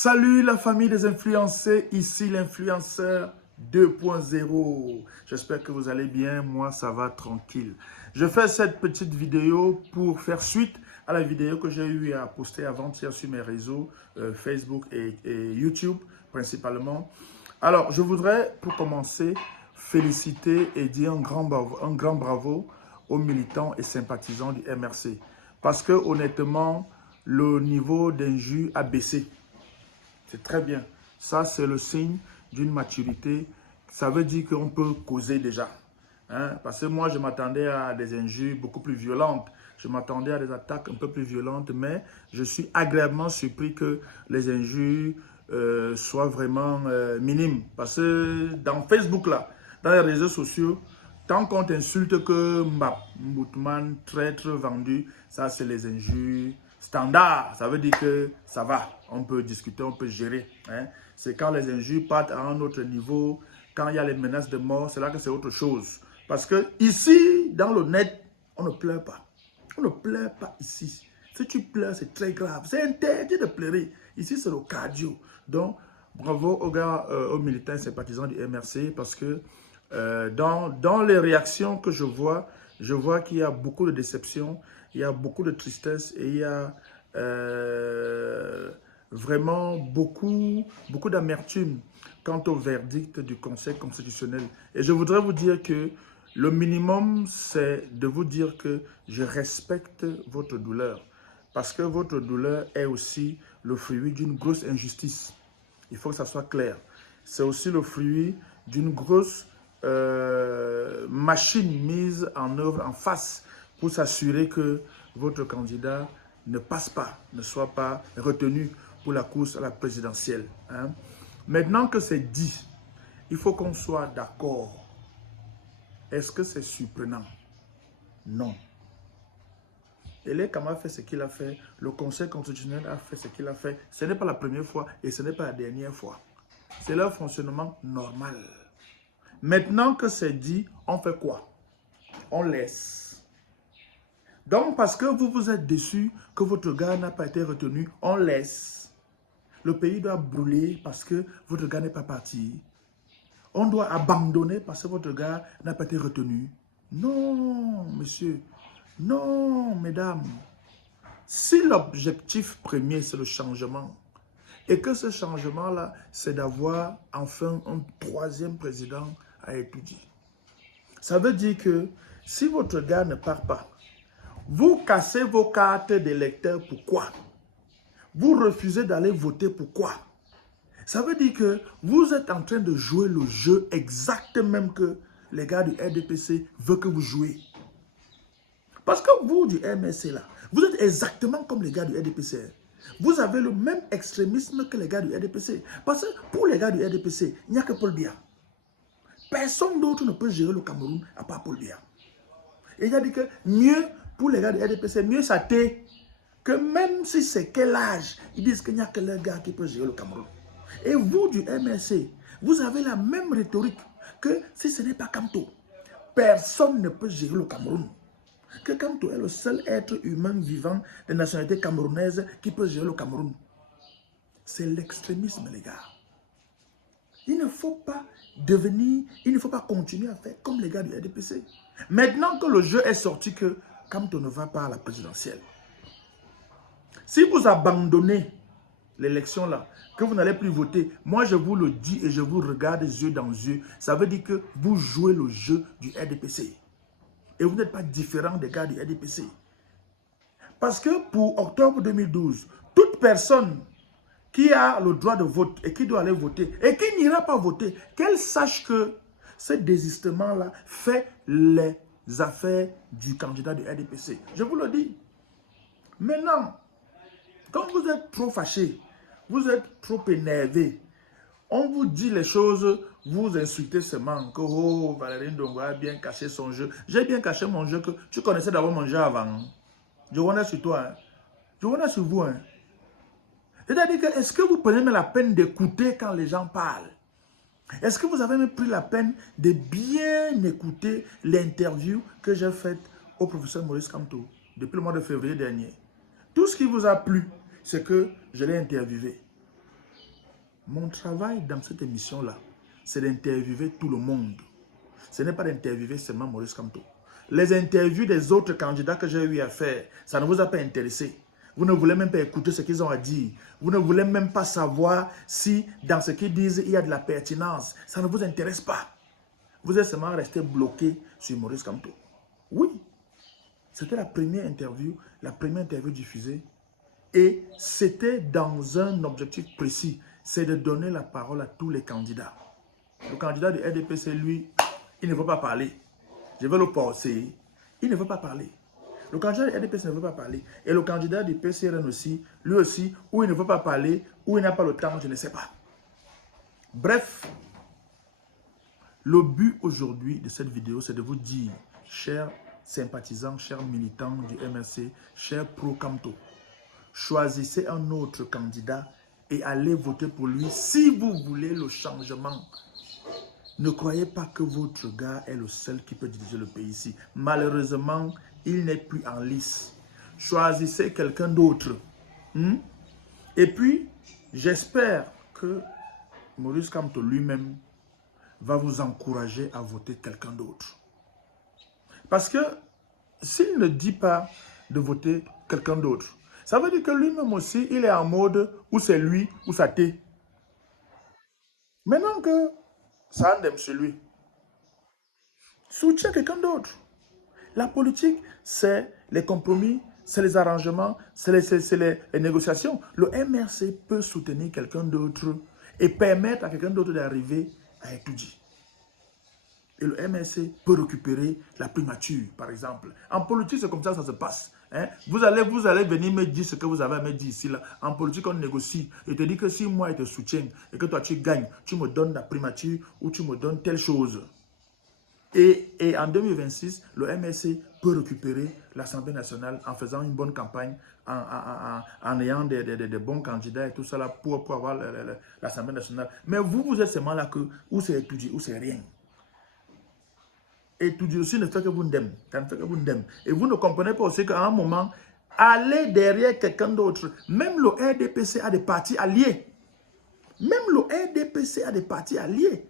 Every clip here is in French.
Salut la famille des influencés, ici l'influenceur 2.0. J'espère que vous allez bien, moi ça va tranquille. Je fais cette petite vidéo pour faire suite à la vidéo que j'ai eu à poster avant-hier sur mes réseaux Facebook et YouTube principalement. Alors je voudrais pour commencer féliciter et dire un grand bravo aux militants et sympathisants du MRC. Parce que honnêtement, le niveau d'injure a baissé. C'est très bien. Ça, c'est le signe d'une maturité. Ça veut dire qu'on peut causer déjà. Hein? Parce que moi, je m'attendais à des injures beaucoup plus violentes. Je m'attendais à des attaques un peu plus violentes. Mais je suis agréablement surpris que les injures soient vraiment minimes. Parce que dans Facebook, là, dans les réseaux sociaux, tant qu'on t'insulte que Mbap, Mboutman, traître, vendu, ça, c'est les injures standard, ça veut dire que ça va, on peut discuter, on peut gérer. Hein. C'est quand les injures partent à un autre niveau, quand il y a les menaces de mort, c'est là que c'est autre chose. Parce que ici, dans le net, on ne pleure pas. On ne pleure pas ici. Si tu pleures, c'est très grave. C'est interdit de pleurer. Ici, c'est le cardio. Donc, bravo aux gars, aux militants et sympathisants du MRC, parce que dans les réactions que je vois qu'il y a beaucoup de déception, il y a beaucoup de tristesse et il y a vraiment beaucoup d'amertume quant au verdict du Conseil constitutionnel. Et je voudrais vous dire que le minimum, c'est de vous dire que je respecte votre douleur. Parce que votre douleur est aussi le fruit d'une grosse injustice. Il faut que ça soit clair. C'est aussi le fruit d'une grosse machine mise en œuvre en face pour s'assurer que votre candidat ne passe pas, ne soit pas retenu pour la course à la présidentielle. Hein. Maintenant que c'est dit, il faut qu'on soit d'accord. Est-ce que c'est surprenant? Non. Eleka a fait ce qu'il a fait, le Conseil constitutionnel a fait ce qu'il a fait. Ce n'est pas la première fois et ce n'est pas la dernière fois. C'est leur fonctionnement normal. Maintenant que c'est dit, on fait quoi? On laisse. Donc, parce que vous vous êtes déçu que votre gars n'a pas été retenu, on laisse. Le pays doit brûler parce que votre gars n'est pas parti. On doit abandonner parce que votre gars n'a pas été retenu. Non, monsieur. Non, mesdames. Si l'objectif premier, c'est le changement, et que ce changement-là, c'est d'avoir enfin un troisième président à étudier. Ça veut dire que si votre gars ne part pas, vous cassez vos cartes d'électeurs, pourquoi? Vous refusez d'aller voter, pourquoi? Ça veut dire que vous êtes en train de jouer le jeu exact même que les gars du RDPC veulent que vous jouiez. Parce que vous, du MSC là, vous êtes exactement comme les gars du RDPC. Vous avez le même extrémisme que les gars du RDPC. Parce que pour les gars du RDPC, il n'y a que Paul Biya. Personne d'autre ne peut gérer le Cameroun à part Paul Biya. Et il a dit que mieux, pour les gars du RDPC, mieux ça t'est que même si c'est quel âge, ils disent qu'il n'y a que le gars qui peut gérer le Cameroun. Et vous du MSC, vous avez la même rhétorique que si ce n'est pas Kamto. Personne ne peut gérer le Cameroun. Que Kamto est le seul être humain vivant de nationalité camerounaise qui peut gérer le Cameroun. C'est l'extrémisme, les gars. Il ne faut pas devenir, il ne faut pas continuer à faire comme les gars du RDPC. Maintenant que le jeu est sorti que Kamto ne va pas à la présidentielle, si vous abandonnez l'élection là, que vous n'allez plus voter, moi je vous le dis et je vous regarde yeux dans yeux, ça veut dire que vous jouez le jeu du RDPC. Et vous n'êtes pas différent des gars du RDPC. Parce que pour octobre 2012, toute personne qui a le droit de vote et qui doit aller voter et qui n'ira pas voter, qu'elle sache que ce désistement-là fait les affaires du candidat du RDPC. Je vous le dis. Maintenant, quand vous êtes trop fâché, vous êtes trop énervé, on vous dit les choses, vous insultez seulement que oh, Valérie Ndongo a bien caché son jeu. J'ai bien caché mon jeu que tu connaissais d'abord mon jeu avant. Je connais sur toi. Hein. Je connais sur vous. Hein. C'est-à-dire que est-ce que vous prenez même la peine d'écouter quand les gens parlent? Est-ce que vous avez même pris la peine de bien écouter l'interview que j'ai faite au professeur Maurice Kamto depuis le mois de février dernier? Tout ce qui vous a plu, c'est que je l'ai interviewé. Mon travail dans cette émission-là, c'est d'interviewer tout le monde. Ce n'est pas d'interviewer seulement Maurice Kamto. Les interviews des autres candidats que j'ai eu à faire, ça ne vous a pas intéressé. Vous ne voulez même pas écouter ce qu'ils ont à dire. Vous ne voulez même pas savoir si dans ce qu'ils disent, il y a de la pertinence. Ça ne vous intéresse pas. Vous êtes seulement resté bloqué sur Maurice Kamto. Oui, c'était la première interview diffusée. Et c'était dans un objectif précis, c'est de donner la parole à tous les candidats. Le candidat du RDPC, lui, il ne veut pas parler. Je vais le passer. Il ne veut pas parler. Le candidat du RDPC ne veut pas parler. Et le candidat du PCRN aussi, lui aussi, ou il ne veut pas parler, ou il n'a pas le temps, je ne sais pas. Bref, le but aujourd'hui de cette vidéo, c'est de vous dire, chers sympathisants, chers militants du MRC, chers pro-Kamto, choisissez un autre candidat et allez voter pour lui si vous voulez le changement. Ne croyez pas que votre gars est le seul qui peut diriger le pays ici. Malheureusement, il n'est plus en lice. Choisissez quelqu'un d'autre. Et puis, j'espère que Maurice Kamto lui-même va vous encourager à voter quelqu'un d'autre. Parce que s'il ne dit pas de voter quelqu'un d'autre, ça veut dire que lui-même aussi, il est en mode où c'est lui ou ça t'est. Maintenant que ça en chez lui, soutiens quelqu'un d'autre. La politique, c'est les compromis, c'est les arrangements, c'est les négociations. Le MRC peut soutenir quelqu'un d'autre et permettre à quelqu'un d'autre d'arriver à étudier. Et le MRC peut récupérer la primature, par exemple. En politique, c'est comme ça que ça se passe. Hein? Vous allez venir me dire ce que vous avez à me dire ici. Là. En politique, on négocie. Et te dit que si moi, je te soutiens et que toi, tu gagnes, tu me donnes la primature ou tu me donnes telle chose. Et en 2026, le MRC peut récupérer l'Assemblée nationale en faisant une bonne campagne, en ayant des bons candidats et tout ça là pour avoir l'Assemblée nationale. Mais vous êtes seulement là que où c'est étudié, où c'est rien. Étudier aussi ne fait que vous n'aimez. Et vous ne comprenez pas aussi qu'à un moment, aller derrière quelqu'un d'autre, même le RDPC a des partis alliés. Même le RDPC a des partis alliés.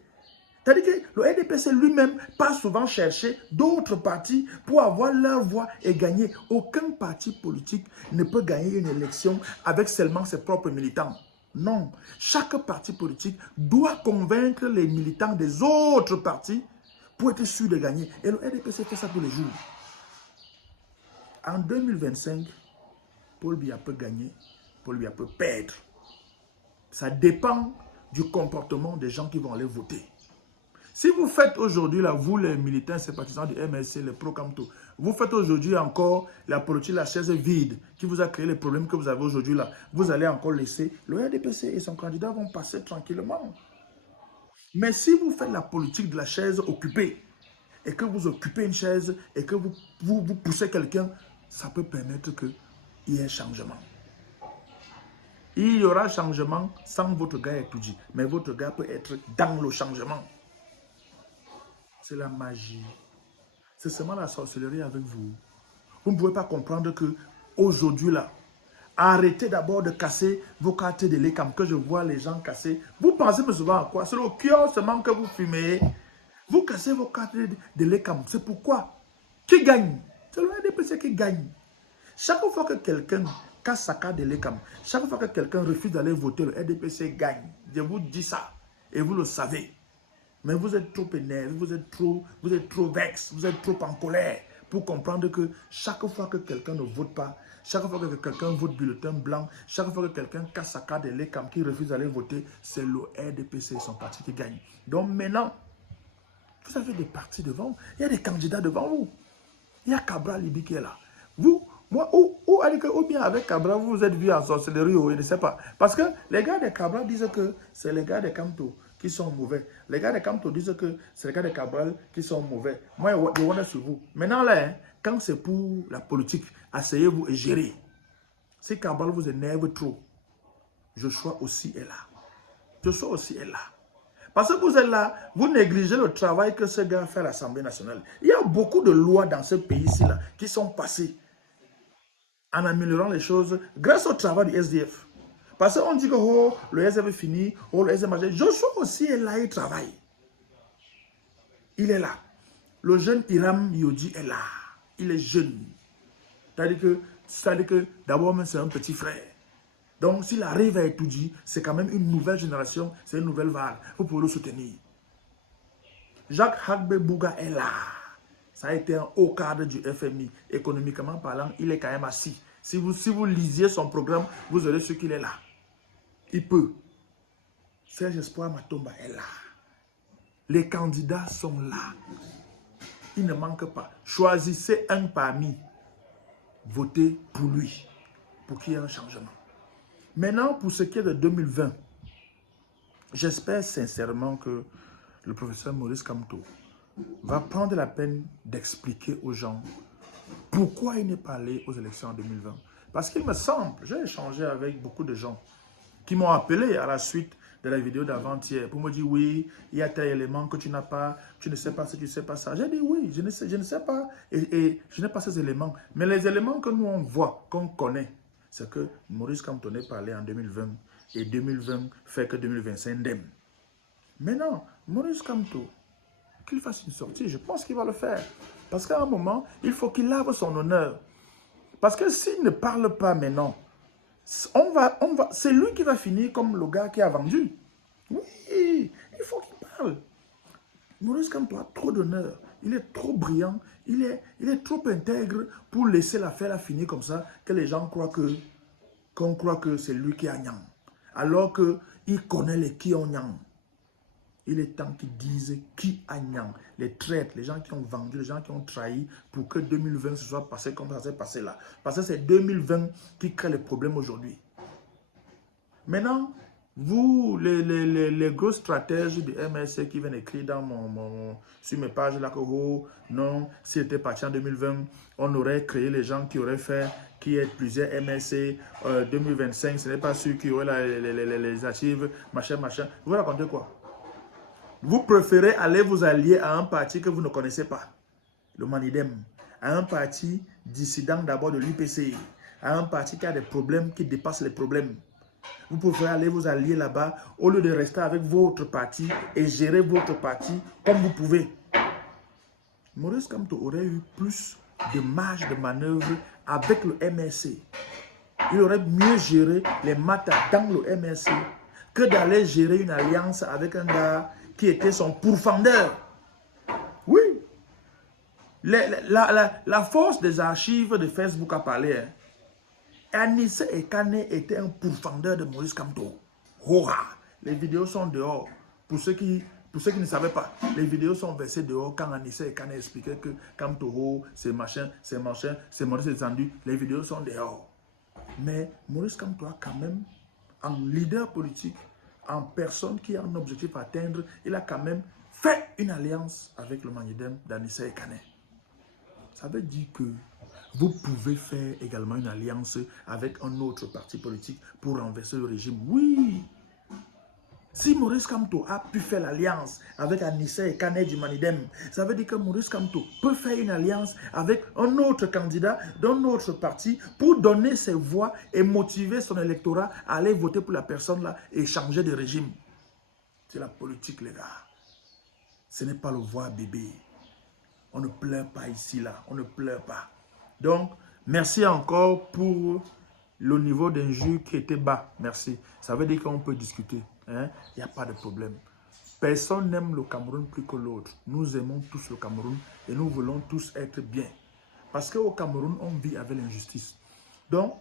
C'est-à-dire que le RDPC lui-même passe souvent chercher d'autres partis pour avoir leur voix et gagner. Aucun parti politique ne peut gagner une élection avec seulement ses propres militants. Non. Chaque parti politique doit convaincre les militants des autres partis pour être sûr de gagner. Et le RDPC fait ça tous les jours. En 2025, Paul Biya peut gagner, Paul Biya peut perdre. Ça dépend du comportement des gens qui vont aller voter. Si vous faites aujourd'hui, là, vous les militants sympathisants du MRC, les pro-Kamto, vous faites aujourd'hui encore la politique, la chaise vide qui vous a créé les problèmes que vous avez aujourd'hui là, vous allez encore laisser le RDPC et son candidat vont passer tranquillement. Mais si vous faites la politique de la chaise occupée et que vous occupez une chaise et que vous poussez quelqu'un, ça peut permettre qu'il y ait un changement. Il y aura changement sans votre gars étudié, mais votre gars peut être dans le changement. C'est la magie. C'est seulement la sorcellerie avec vous. Vous ne pouvez pas comprendre que aujourd'hui là, arrêtez d'abord de casser vos cartes de l'ECAM que je vois les gens casser. Vous pensez me souvent à quoi? C'est le kiosque seulement que vous fumez. Vous cassez vos cartes de l'ECAM. C'est pourquoi? Qui gagne? C'est le RDPC qui gagne. Chaque fois que quelqu'un casse sa carte de l'ECAM, chaque fois que quelqu'un refuse d'aller voter, le RDPC gagne. Je vous dis ça. Et vous le savez. Mais vous êtes trop énervé, vous êtes trop vexe, vous êtes trop en colère pour comprendre que chaque fois que quelqu'un ne vote pas, chaque fois que quelqu'un vote bulletin blanc, chaque fois que quelqu'un casse sa carte de l'ECAM qui refuse d'aller voter, c'est le RDPC et son parti qui gagne. Donc maintenant, vous avez des partis devant vous, il y a des candidats devant vous. Il y a Cabral Libi qui est là. Vous, moi, ou bien avec Cabral, vous êtes vu en sorcellerie, je ne sais pas. Parce que les gars de Cabral disent que c'est les gars de Kamto qui sont mauvais. Les gars de Kamto disent que c'est les gars de Cabral qui sont mauvais. Moi, je vois sur vous. Maintenant, là, hein, quand c'est pour la politique, asseyez-vous et gérez. Si Cabral vous énerve trop, Joshua aussi est là. Joshua aussi est là. Parce que vous êtes là, vous négligez le travail que ce gars fait à l'Assemblée nationale. Il y a beaucoup de lois dans ce pays-ci là qui sont passées en améliorant les choses grâce au travail du SDF. Parce qu'on dit que oh, le SM est fini, oh, le SM est... Joshua aussi est là, il travaille. Il est là. Le jeune Hiram Yodi est là. Il est jeune. C'est-à-dire que d'abord, c'est un petit frère. Donc, s'il arrive à étudier, c'est quand même une nouvelle génération, c'est une nouvelle vague. Vous pouvez le soutenir. Jacques Hagbe Bouga est là. Ça a été un haut cadre du FMI. Économiquement parlant, il est quand même assis. Si vous lisiez son programme, vous aurez su qu'il est là. Il peut. Serge Espoir Matomba est là. Les candidats sont là. Il ne manque pas. Choisissez un parmi. Votez pour lui. Pour qu'il y ait un changement. Maintenant, pour ce qui est de 2020, j'espère sincèrement que le professeur Maurice Kamto va prendre la peine d'expliquer aux gens pourquoi il n'est pas allé aux élections en 2020. Parce qu'il me semble, j'ai échangé avec beaucoup de gens qui m'ont appelé à la suite de la vidéo d'avant-hier pour me dire oui, il y a tel élément que tu n'as pas, tu ne sais pas si tu ne sais pas ça. J'ai dit oui, je ne sais pas et je n'ai pas ces éléments. Mais les éléments que nous on voit, qu'on connaît, c'est que Maurice Kamto n'est pas allé en 2020 et 2020 fait que 2025 indemne. Maintenant, Maurice Kamto, qu'il fasse une sortie, je pense qu'il va le faire. Parce qu'à un moment, il faut qu'il lave son honneur. Parce que s'il ne parle pas maintenant, c'est lui qui va finir comme le gars qui a vendu. Oui, il faut qu'il parle. Maurice Kamto a trop d'honneur. Il est trop brillant. Il est trop intègre pour laisser l'affaire finir comme ça, que les gens croient que c'est lui qui a Nyang. Alors qu'il connaît les qui ont Nyang. Il est temps qu'ils disent qui a Nyang. Les traîtres, les gens qui ont vendu, les gens qui ont trahi pour que 2020 se soit passé comme ça s'est passé là. Parce que c'est 2020 qui crée les problèmes aujourd'hui. Maintenant, vous, les gros stratèges du MSC qui viennent écrire sur mes pages là que oh, non, s'il était parti en 2020, on aurait créé les gens qui auraient fait, qui est plusieurs MSC 2025, ce n'est pas sûr qu'il y aurait les archives, machin. Vous racontez quoi? Vous préférez aller vous allier à un parti que vous ne connaissez pas, le Manidem, à un parti dissident d'abord de l'UPC, à un parti qui a des problèmes qui dépassent les problèmes. Vous préférez aller vous allier là-bas au lieu de rester avec votre parti et gérer votre parti comme vous pouvez. Maurice Kamto aurait eu plus de marge de manœuvre avec le MSC. Il aurait mieux géré les maths dans le MSC que d'aller gérer une alliance avec un gars qui était son pourfendeur. Oui. La force des archives de Facebook a parlé. Hein. Anissé Ekane était un pourfendeur de Maurice Kamto. Hora. Les vidéos sont dehors. Pour ceux qui ne savaient pas, les vidéos sont versées dehors quand Anissé Ekane expliquait que Kamto, c'est machin, c'est Maurice Zandu. Les vidéos sont dehors. Mais Maurice Kamto a quand même, en leader politique, en personne qui a un objectif à atteindre, il a quand même fait une alliance avec le Manidem d'Anissé Ekane. Ça veut dire que vous pouvez faire également une alliance avec un autre parti politique pour renverser le régime. Oui. Si Maurice Kamto a pu faire l'alliance avec Anissé Ekane du Manidem, ça veut dire que Maurice Kamto peut faire une alliance avec un autre candidat d'un autre parti pour donner ses voix et motiver son électorat à aller voter pour la personne là et changer de régime. C'est la politique, les gars. Ce n'est pas le voir bébé. On ne pleure pas ici, là. On ne pleure pas. Donc, merci encore pour le niveau d'injure qui était bas. Merci. Ça veut dire qu'on peut discuter. Il n'y a pas de problème. Personne n'aime le Cameroun plus que l'autre. Nous aimons tous le Cameroun et nous voulons tous être bien. Parce qu'au Cameroun, on vit avec l'injustice. Donc,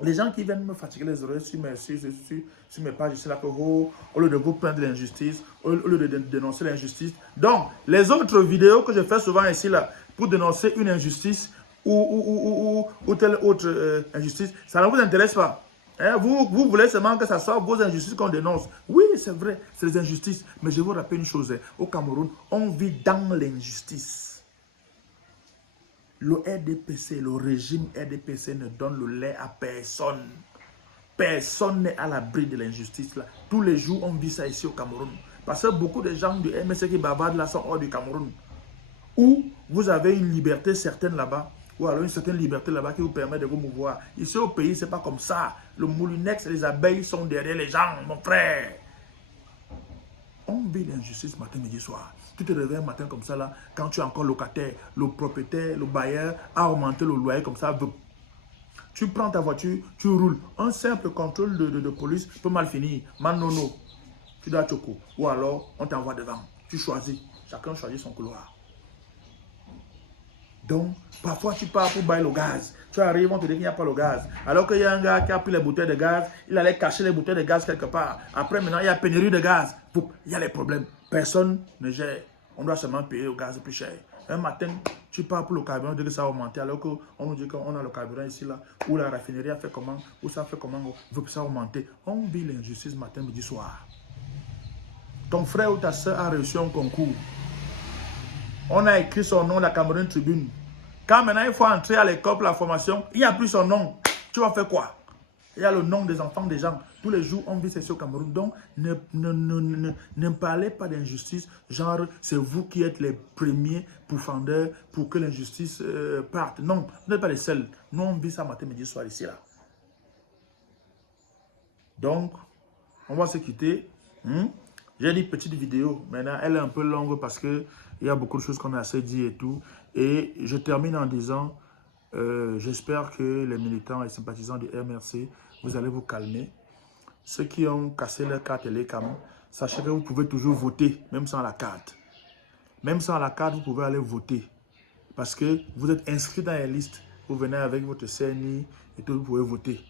les gens qui viennent me fatiguer les oreilles sur mes pages, ici, là, au lieu de vous plaindre de l'injustice, au lieu de dénoncer l'injustice. Donc, les autres vidéos que je fais souvent ici, là, pour dénoncer une injustice ou telle autre injustice, ça ne vous intéresse pas. Hein? Vous voulez seulement que ça soit vos injustices qu'on dénonce. Oui, c'est vrai, c'est les injustices. Mais je vous rappelle une chose, au Cameroun, on vit dans l'injustice. Le RDPC, le régime RDPC ne donne le lait à personne. Personne n'est à l'abri de l'injustice là. Tous les jours, on vit ça ici au Cameroun. Parce que beaucoup de gens du MSC qui bavardent là sont hors du Cameroun. Où vous avez une liberté certaine là-bas, ou alors une certaine liberté là-bas qui vous permet de vous mouvoir. Ici au pays, c'est pas comme ça. Le moulinex et les abeilles sont derrière les gens, mon frère. On vit l'injustice matin, midi, soir. Tu te réveilles un matin comme ça, là, quand tu es encore locataire, le propriétaire, le bailleur a augmenté le loyer comme ça. Tu prends ta voiture, tu roules. Un simple contrôle de police peut mal finir. Manono, tu dois choco. Ou alors, on t'envoie devant. Tu choisis. Chacun choisit son couloir. Donc, parfois, tu pars pour bailler le gaz. Tu arrives, on te dit qu'il n'y a pas le gaz. Alors qu'il y a un gars qui a pris les bouteilles de gaz, il allait cacher les bouteilles de gaz quelque part. Après, maintenant, il y a pénurie de gaz. Il y a les problèmes. Personne ne gère. On doit seulement payer le gaz plus cher. Un matin, tu pars pour le carburant, on dit que ça a augmenté. Alors qu'on nous dit qu'on a le carburant ici, là, ou la raffinerie a fait comment, ou ça fait comment, il veut que ça a augmenté. On vit l'injustice matin, midi, soir. Ton frère ou ta soeur a réussi un concours. On a écrit son nom, la Cameroun Tribune. Quand maintenant il faut entrer à l'école pour la formation, il n'y a plus son nom. Tu vas faire quoi? Il y a le nom des enfants des gens. Tous les jours, on vit ceci au Cameroun. Donc, ne parlez pas d'injustice. Genre, c'est vous qui êtes les premiers pourfendeurs pour que l'injustice parte. Non, vous n'êtes pas les seuls. Nous, on vit ça matin, midi, soir ici, là. Donc, on va se quitter. J'ai dit petite vidéo. Maintenant, elle est un peu longue parce qu'il y a beaucoup de choses qu'on a assez dit et tout. Et je termine en disant, j'espère que les militants et sympathisants du MRC, vous allez vous calmer. Ceux qui ont cassé leur carte et les cams, sachez que vous pouvez toujours voter, même sans la carte. Même sans la carte, vous pouvez aller voter. Parce que vous êtes inscrit dans les listes. Vous venez avec votre CNI et tout, vous pouvez voter.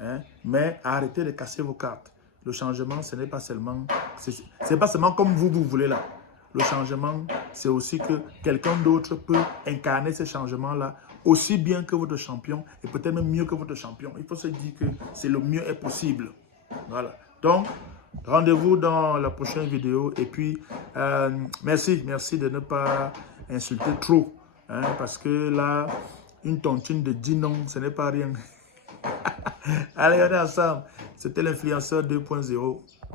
Hein? Mais arrêtez de casser vos cartes. Le changement, ce n'est pas seulement... C'est pas seulement comme vous voulez là. Le changement, c'est aussi que quelqu'un d'autre peut incarner ce changement-là aussi bien que votre champion et peut-être même mieux que votre champion. Il faut se dire que c'est le mieux est possible. Voilà. Donc, rendez-vous dans la prochaine vidéo. Et puis, merci de ne pas insulter trop. Hein, parce que là, une tontine de 10 noms, ce n'est pas rien. Allez, on est ensemble. C'était l'influenceur 2.0.